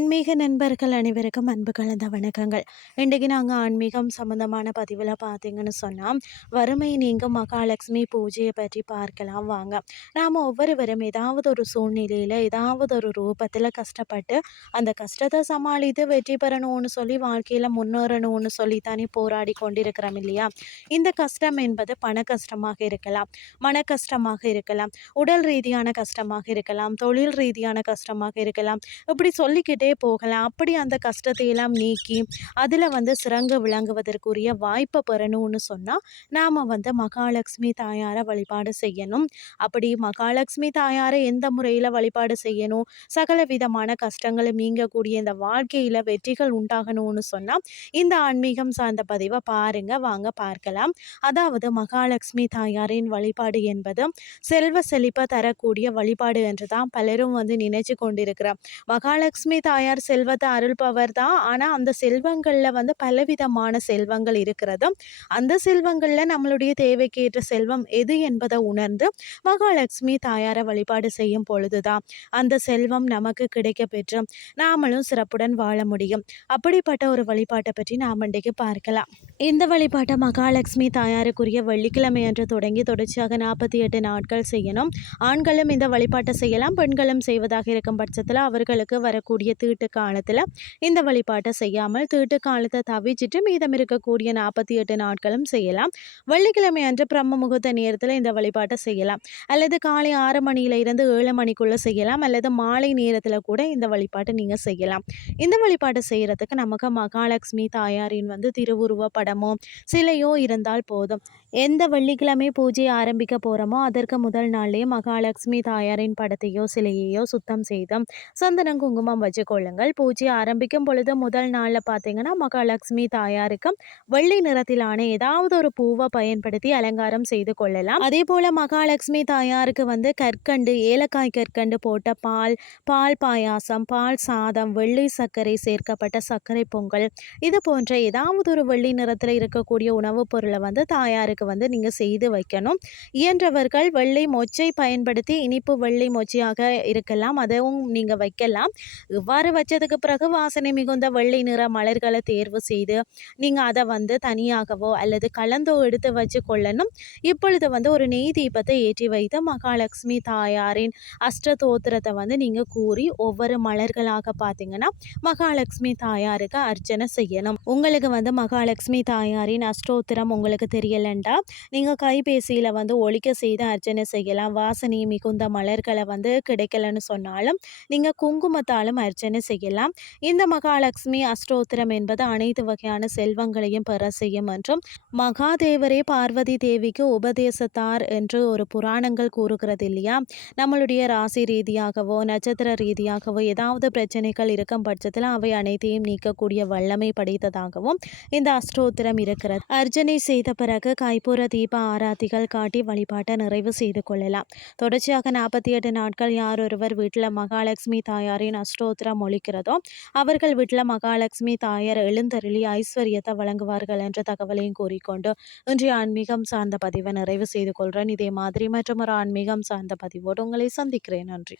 ஆன்மீக நண்பர்கள் அனைவருக்கும் அன்பு கலந்த வணக்கங்கள். இன்றைக்கு நாங்கள் ஆன்மீகம் சம்மந்தமான பதிவில் பார்த்தீங்கன்னு சொன்னால் வறுமை நீங்கும் மகாலட்சுமி பூஜையை பற்றி பார்க்கலாம் வாங்க. நாம் ஒவ்வொருவரும் ஏதாவது ஒரு சூழ்நிலையில் ஏதாவது ஒரு ரூபத்தில் கஷ்டப்பட்டு அந்த கஷ்டத்தை சமாளித்து வெற்றி பெறணும்னு சொல்லி வாழ்க்கையில் முன்னேறணும்னு சொல்லி தானே போராடி கொண்டிருக்கிறோம் இல்லையா? இந்த கஷ்டம் என்பது பண கஷ்டமாக இருக்கலாம் மன கஷ்டமாக இருக்கலாம் உடல் ரீதியான கஷ்டமாக இருக்கலாம் தொழில் ரீதியான கஷ்டமாக இருக்கலாம். இப்படி சொல்லிக்கிட்டே கொண்டே போகலாம். அப்படி அந்த கஷ்டத்தையெல்லாம் நீக்கி அதில் வந்து சிறங்க விளங்குவதற்குரிய வாய்ப்பை பெறணும்னு சொன்னால் நாம் வந்து மகாலட்சுமி தாயாரை வழிபாடு செய்யணும். அப்படி மகாலட்சுமி தாயாரை எந்த முறையில் வழிபாடு செய்யணும்? சகல விதமான கஷ்டங்களை நீங்கக்கூடிய இந்த வாழ்க்கையில் வெற்றிகள் உண்டாகணும்னு சொன்னால் இந்த ஆன்மீகம் சார்ந்த பதிவை பாருங்க வாங்க பார்க்கலாம். அதாவது மகாலட்சுமி தாயாரின் வழிபாடு என்பது செல்வ செழிப்பை தரக்கூடிய வழிபாடு என்று தான் பலரும் வந்து நினைச்சு கொண்டிருக்கிறோம் மகாலட்சுமி தாய் தாயார் செல்வத்தை அருள்பவர் தான். ஆனால் அந்த செல்வங்களில் வந்து பலவிதமான செல்வங்கள் இருக்கிறது. அந்த செல்வங்களில் நம்மளுடைய தேவைக்கேற்ற செல்வம் எது என்பதை உணர்ந்து மகாலட்சுமி தாயாரை வழிபாடு செய்யும் பொழுது தான் அந்த செல்வம் நமக்கு கிடைக்க பெற்று நாமளும் சிறப்புடன் வாழ முடியும். அப்படிப்பட்ட ஒரு வழிபாட்டை பற்றி நாம் இன்றைக்கு பார்க்கலாம். இந்த வழிபாட்டை மகாலட்சுமி தாயாருக்குரிய வெள்ளிக்கிழமை என்று தொடங்கி தொடர்ச்சியாக நாற்பத்தி எட்டு நாட்கள் செய்யணும். ஆண்களும் இந்த வழிபாட்டை செய்யலாம் பெண்களும் செய்வதாக இருக்கும் பட்சத்தில் அவர்களுக்கு வரக்கூடிய இருக்கக்கூடிய தீட்டு காலத்தில் இந்த வழிபாட்டை செய்யாமல் தீட்டு காலத்தை தவிச்சிட்டு மீதம் இருக்கக்கூடிய நாற்பத்தி எட்டு நாட்களும் செய்யலாம். வெள்ளிக்கிழமை அன்று பிரம்ம முகூர்த்த நேரத்தில் இந்த வழிபாட்டை செய்யலாம். அல்லது காலை ஆறு மணியில இருந்து ஏழு மணிக்குள்ளே செய்யலாம். அல்லது மாலை நேரத்தில் கூட இந்த வழிபாட்டை நீங்கள் செய்யலாம். இந்த வழிபாட்டை செய்கிறதுக்கு நமக்கு மகாலட்சுமி தாயாரின் வந்து திருவுருவ படமோ சிலையோ இருந்தால் போதும். எந்த வெள்ளிக்கிழமை பூஜை ஆரம்பிக்க போகிறோமோ அதற்கு முதல் நாள்லேயே மகாலட்சுமி தாயாரின் படத்தையோ சிலையையோ சுத்தம் செய்தோம் சந்தனம் குங்குமம் வச்சு கொள்ளுங்கள் பூஜை ஆரம்பிக்கும் பொழுது முதல் நாளில் பார்த்தீங்கன்னா மகாலட்சுமி தாயாருக்கு வெள்ளி நிறத்திலான ஏதாவது ஒரு பூவை பயன்படுத்தி அலங்காரம் செய்து கொள்ளலாம். அதே போல் மகாலட்சுமி தாயாருக்கு வந்து கற்கண்டு ஏலக்காய் கற்கண்டு போட்ட பால் பால் பாயாசம் பால் சாதம் வெள்ளி சர்க்கரை சேர்க்கப்பட்ட சர்க்கரை பொங்கல் இது போன்ற ஏதாவது ஒரு வெள்ளி நிறத்தில் இருக்கக்கூடிய உணவுப் பொருளை வந்து தாயாருக்கு வந்து நீங்கள் செய்து வைக்கணும். இயன்றவர்கள் வெள்ளை மொச்சை பயன்படுத்தி இனிப்பு வெள்ளை மொச்சையாக இருக்கலாம் அதுவும் நீங்கள் வைக்கலாம். இவ்வாறு வச்சதுக்கு பிறகு வாசனை மிகுந்த வெள்ளை நிற மலர்களை தேர்வு செய்து நீங்கள் அதை வந்து தனியாகவோ அல்லது கலந்தோ எடுத்து வச்சு கொள்ளணும். இப்பொழுது வந்து ஒரு நெய் தீபத்தை ஏற்றி வைத்து மகாலட்சுமி தாயாரின் அஷ்டதோத்திரத்தை வந்து நீங்கள் கூறி ஒவ்வொரு மலர்களாக பார்த்தீங்கன்னா மகாலட்சுமி தாயாருக்கு அர்ச்சனை செய்யணும். உங்களுக்கு வந்து மகாலட்சுமி தாயாரின் அஷ்டோத்திரம் உங்களுக்கு தெரியலண்டா? நீங்கள் கைபேசியில் வந்து ஒழிக்க செய்து அர்ச்சனை செய்யலாம். வாசனை மிகுந்த மலர்களை வந்து கிடைக்கலன்னு சொன்னாலும் நீங்கள் குங்குமத்தாலும் அர்ச்சனை செய்யலாம்? இந்த மகாலட்சுமி அஷ்டோத்திரம் என்பது அனைத்து வகையான செல்வங்களையும் பெற செய்யும் என்றும் மகாதேவரே பார்வதி தேவிக்கு உபதேசத்தார் என்று ஒரு புராணங்கள் கூறுகிறது இல்லையா? நம்மளுடைய ராசி ரீதியாகவோ நட்சத்திர ரீதியாகவோ ஏதாவது பிரச்சனைகள் இருக்கும் பட்சத்தில் அவை அனைத்தையும் நீக்கக்கூடிய வல்லமை படைத்ததாகவும் இந்த அஷ்டோத்திரம் இருக்கிறது. அர்ச்சனை செய்த பிறகு கைப்பூர தீப ஆராத்திகள் காட்டி வழிபாட்டை நிறைவு செய்து கொள்ளலாம். தொடர்ச்சியாக நாற்பத்தி எட்டு நாட்கள் யார் ஒருவர் வீட்டில் மகாலட்சுமி தாயாரின் அஷ்டோத்திரம் ஸ்தோத்திரம் ஒழிக்கிறதோ அவர்கள் வீட்டில் மகாலட்சுமி தாயார் எழுந்தருளி ஐஸ்வர்யத்தை வழங்குவார்கள் என்ற தகவலையும் கூறிக்கொண்டு இன்றைய ஆன்மீகம் சார்ந்த பதிவை நிறைவு செய்து கொள்கிறேன் இதே மாதிரி மற்றும் ஒரு ஆன்மீகம் சார்ந்த பதிவோடு உங்களை சந்திக்கிறேன். நன்றி.